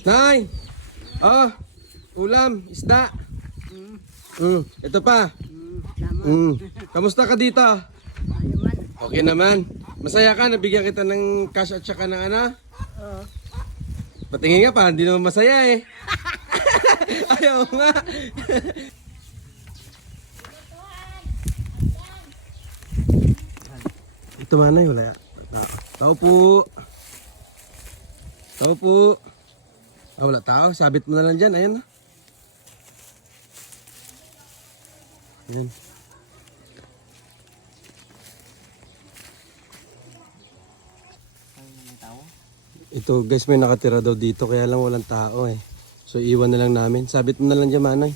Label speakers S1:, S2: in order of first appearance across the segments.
S1: Nay! Oh, ulam, isda. Mm, ito pa. Mm. Kamusta ka dito? Okay naman. Masaya ka, nabigyan kita ng cash at saka ng ano?
S2: Oo.
S1: Patingin nga pa, hindi naman masaya eh. Ayaw nga. Ito manay, wala. Tao. Po. Tao po. Ah, wala tao. Sabit mo na lang dyan. Ayan na. Ayan. Ito guys, may nakatira daw dito kaya lang walang tao eh. So iwan na lang namin. Sabit mo na lang dyan manay.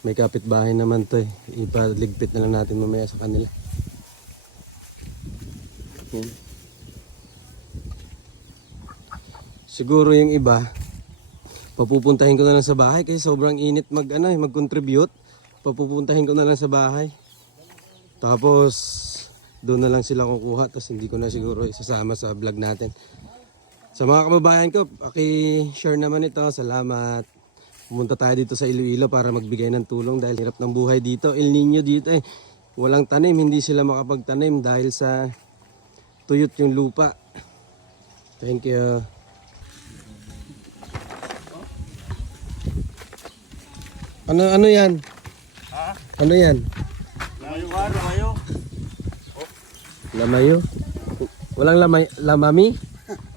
S1: May kapitbahay naman to eh. Ipaligpit na lang natin mamaya sa kanila. Yan. Siguro yung iba, papupuntahin ko na lang sa bahay kasi sobrang init mag ano eh, mag-contribute. Papupuntahin ko na lang sa bahay. Tapos doon na lang sila kukuha tapos hindi ko na siguro isasama sa vlog natin. Sa mga kababayan ko, paki-share naman ito. Salamat. Pumunta tayo dito sa Iloilo para magbigay ng tulong dahil hirap ng buhay dito. El Nino dito eh. Walang tanim, hindi sila makapagtanim dahil sa tuyot yung lupa. Thank you. Ano ano 'yan?
S3: Ha?
S1: Ano 'yan?
S3: Lamayo ka, lamayo.
S1: Lamayo. Walang lamay lamami?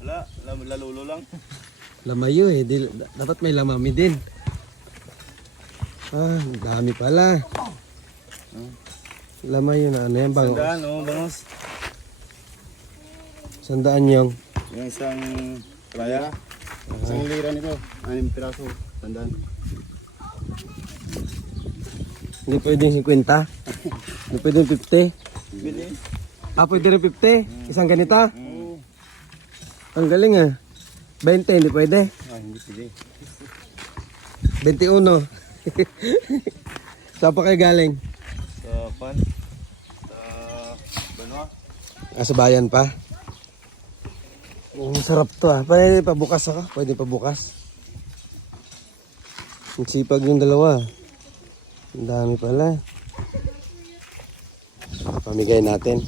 S3: Wala, lam lalulo lang.
S1: Lamayo eh. Di, da- dapat may lamami din. Ah, dami pala. Lamayo na ano yan bang?
S3: Sandaan, oh, bangos.
S1: Sandaan yung.
S3: Yung isang playa. Isang lira nito. Anim piraso. Sandaan.
S1: Hindi pwedeng 50. Hindi pwedeng 50.
S3: Bili.
S1: Ah, pwede rin 50. Isang ganito.
S3: Oo.
S1: Ang galing ah. 20, hindi pwede.
S3: Ah, hindi pwede.
S1: 21. Saan pa kayo galing?
S3: Sa pan. Sa banwa.
S1: Ah, sa bayan pa. Ang sarap to ah. Pwede pa bukas ako. Pwede pa bukas. Ang sipag yung dalawa. Ang dami pala. Pamigay natin.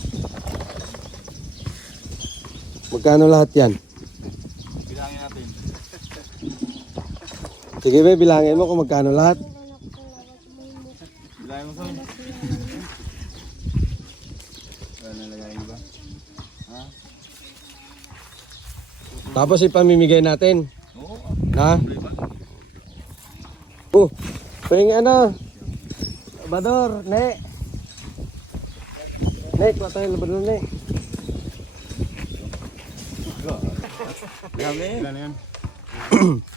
S1: Magkano lahat yan?
S3: Bilangin natin.
S1: Sige be, bilangin mo kung magkano lahat.
S3: Bilangin mo sa Ano nalagay ba? Ha?
S1: Tapos ipamimigay natin.
S3: Oo.
S1: Ha? Oh, pwedeng ano? Labador, ne. Ne, kuha tayo labador, ne.
S3: Dami.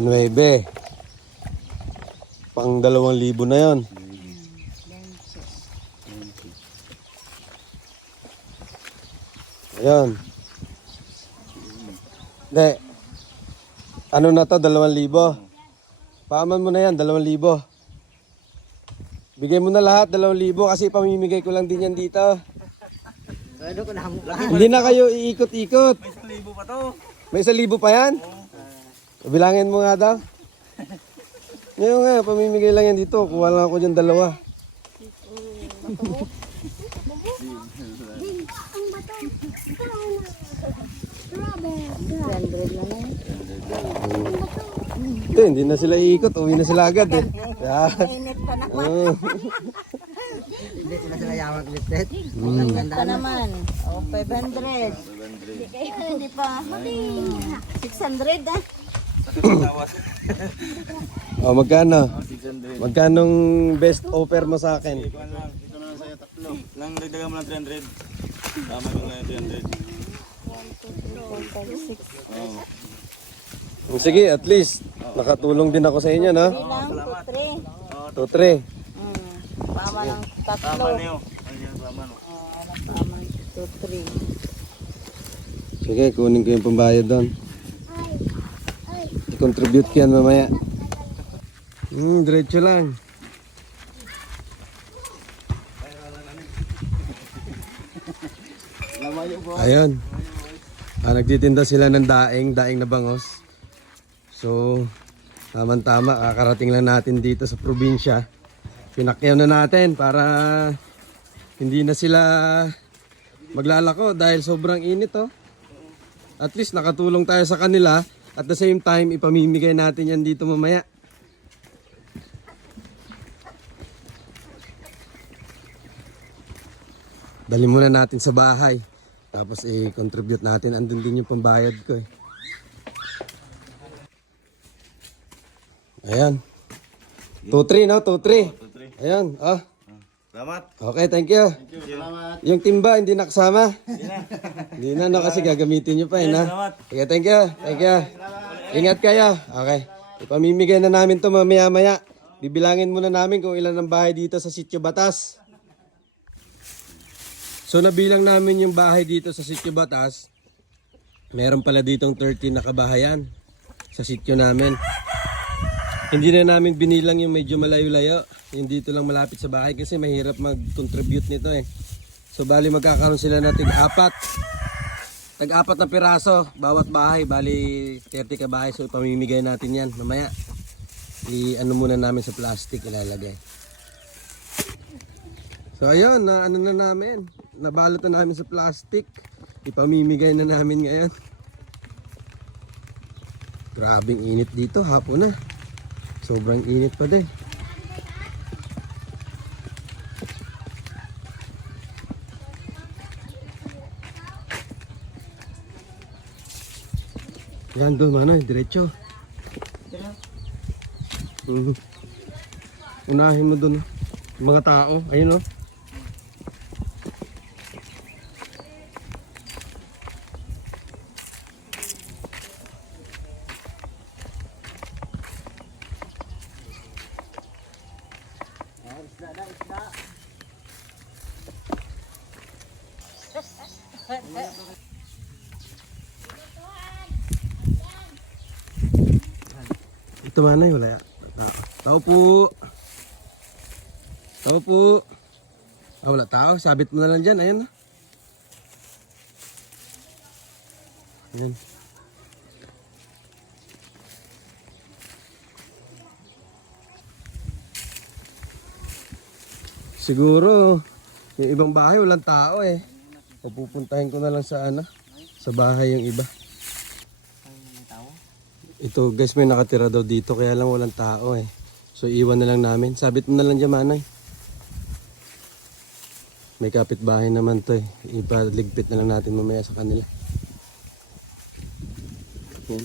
S1: 19. Pang 2,000 na yon. Ayan. Hindi. Ano na to? 2,000. Paaman mo na yan, 2,000. Bigay mo na lahat, 2,000 kasi pamimigay ko lang din yan dito. Hindi na kayo iikot-ikot.
S3: May 1,000 pa to.
S1: May 1,000 pa yan? Oo. Bilangin mo nga daw. Ngayon nga, pamimigay lang yan dito. Kuha lang ako dyan dalawa.
S2: Rubber. 200 lang yan.
S1: Dito, hindi na sila iikot. Uwi na sila agad eh. Yan.
S4: Init pa naman.
S2: Hindi sila sila yawag lifted.
S4: Init pa naman. O, 500. Hindi pa. 600 ah.
S1: Oh, magkano? Magkanong best offer mo sa akin?
S3: Ito na lang sa'yo, tatlo.
S5: Lang dagdagan mo ng 300. Tama yung ngayon 300.
S1: Oh, Sige, at least nakatulong din ako sa inyo, no?
S4: Ilang? 2, 3.
S1: 2, 3.
S4: Hmm. Tama ng tatlo.
S5: Tama na. Ayun, tama no.
S4: Oh, tama. 2, 3.
S1: Sige, kunin ko yung pambayad doon. I-contribute ko yan mamaya. Hmm, diretso lang. Ayun. Ah, nagtitinda sila ng daing, daing na bangos. So, tamang-tama, kakarating lang natin dito sa probinsya. Pinakyaw na natin para hindi na sila maglalako dahil sobrang init oh. At least nakatulong tayo sa kanila at the same time ipamimigay natin yan dito mamaya. Dali muna natin sa bahay. Tapos i-contribute natin. Andun din yung pambayad ko eh. Ayan. 2-3 no? 2-3. Ayan. Ah.
S5: Salamat.
S1: Okay, thank you.
S3: Salamat.
S1: Yung timba hindi nakasama. Hindi na, no, kasi gagamitin nyo pa eh, na.
S5: Salamat.
S1: Okay, thank you. Thank you. Ingat kayo. Okay. Ipamimigay na namin to mamaya-maya. Bibilangin muna namin kung ilan ang bahay dito sa Sitio Batas. So nabilang namin yung bahay dito sa Sitio Batas. Meron pala ditong 13 na kabahayan sa sitio namin. Hindi na namin binilang yung medyo malayo-layo. Yung dito lang malapit sa bahay kasi mahirap mag-contribute nito eh. So bali magkakaroon sila ng tig-apat. Tag-apat na piraso bawat bahay. Bali 30 ka bahay. So pamimigay natin yan mamaya. I-ano muna namin sa plastic ilalagay. So ayun, na ano na namin. Nabalot na namin sa plastic. Ipamimigay na namin ngayon. Grabing init dito, hapon na. Sobrang init pa din. Yan doon, manay, diretso. Mhm. Unahin mo doon. Yung mga tao, ayun oh. Ito manay, wala ya. Tao. Po. Tao po. Ah, wala tao. Sabit mo na lang dyan. Ayan. Ayan. Siguro, yung ibang bahay walang tao eh. Pupuntahin ko na lang sa ano, sa bahay yung iba. Ito guys may nakatira daw dito kaya lang walang tao eh. So iwan na lang namin. Sabit mo na lang dyan manay. May kapitbahay naman to eh. Ipaligpit na lang natin mamaya sa kanila. Yan.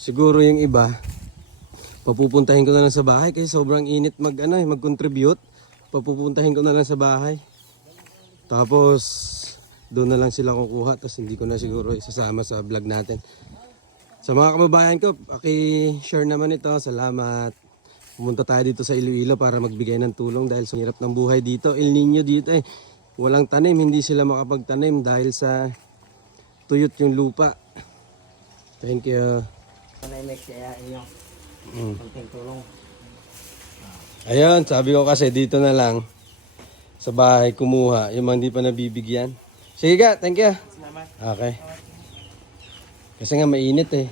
S1: Siguro yung iba, papupuntahin ko na lang sa bahay kasi sobrang init mag ano eh, mag-contribute. Papupuntahin ko na lang sa bahay. Tapos doon na lang sila kukuha tapos hindi ko na siguro isasama sa vlog natin. Sa mga kababayan ko, paki-share naman ito. Salamat. Pumunta tayo dito sa Iloilo para magbigay ng tulong dahil sa hirap ng buhay dito. El Nino dito eh. Walang tanim, hindi sila makapagtanim dahil sa tuyot yung lupa. Thank you.
S2: Yung make siya inyo?
S1: Mm.
S2: Tulong.
S1: Ayun, sabi ko kasi dito na lang sa bahay kumuha yung mga hindi pa nabibigyan. Sige ka, thank you. Okay. Kasi nga mainit eh.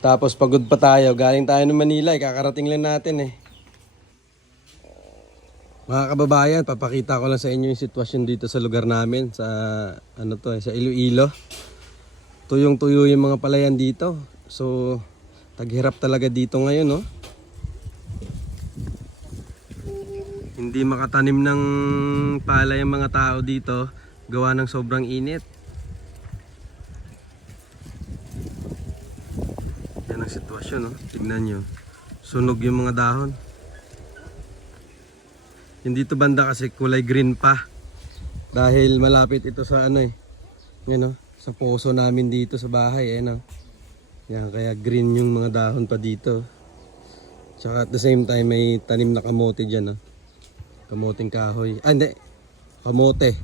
S1: Tapos pagod pa tayo, galing tayo ng Manila, eh, kakarating lang natin eh. Mga kababayan, papakita ko lang sa inyo yung sitwasyon dito sa lugar namin sa ano to eh, sa Iloilo. tuyong tuyo yung mga palayan dito. So, taghirap talaga dito ngayon, no? Hindi makatanim ng palay ang mga tao dito gawa ng sobrang init. Yan ang sitwasyon, no? Tignan nyo. Sunog yung mga dahon. Yung dito banda kasi kulay green pa. Dahil malapit ito sa ano eh. Yan, no? Sa poso namin dito sa bahay, eh, no? Yan, kaya green yung mga dahon pa dito. Tsaka at the same time, may tanim na kamote dyan, no? Kamoting kahoy. Ah, hindi. Kamote.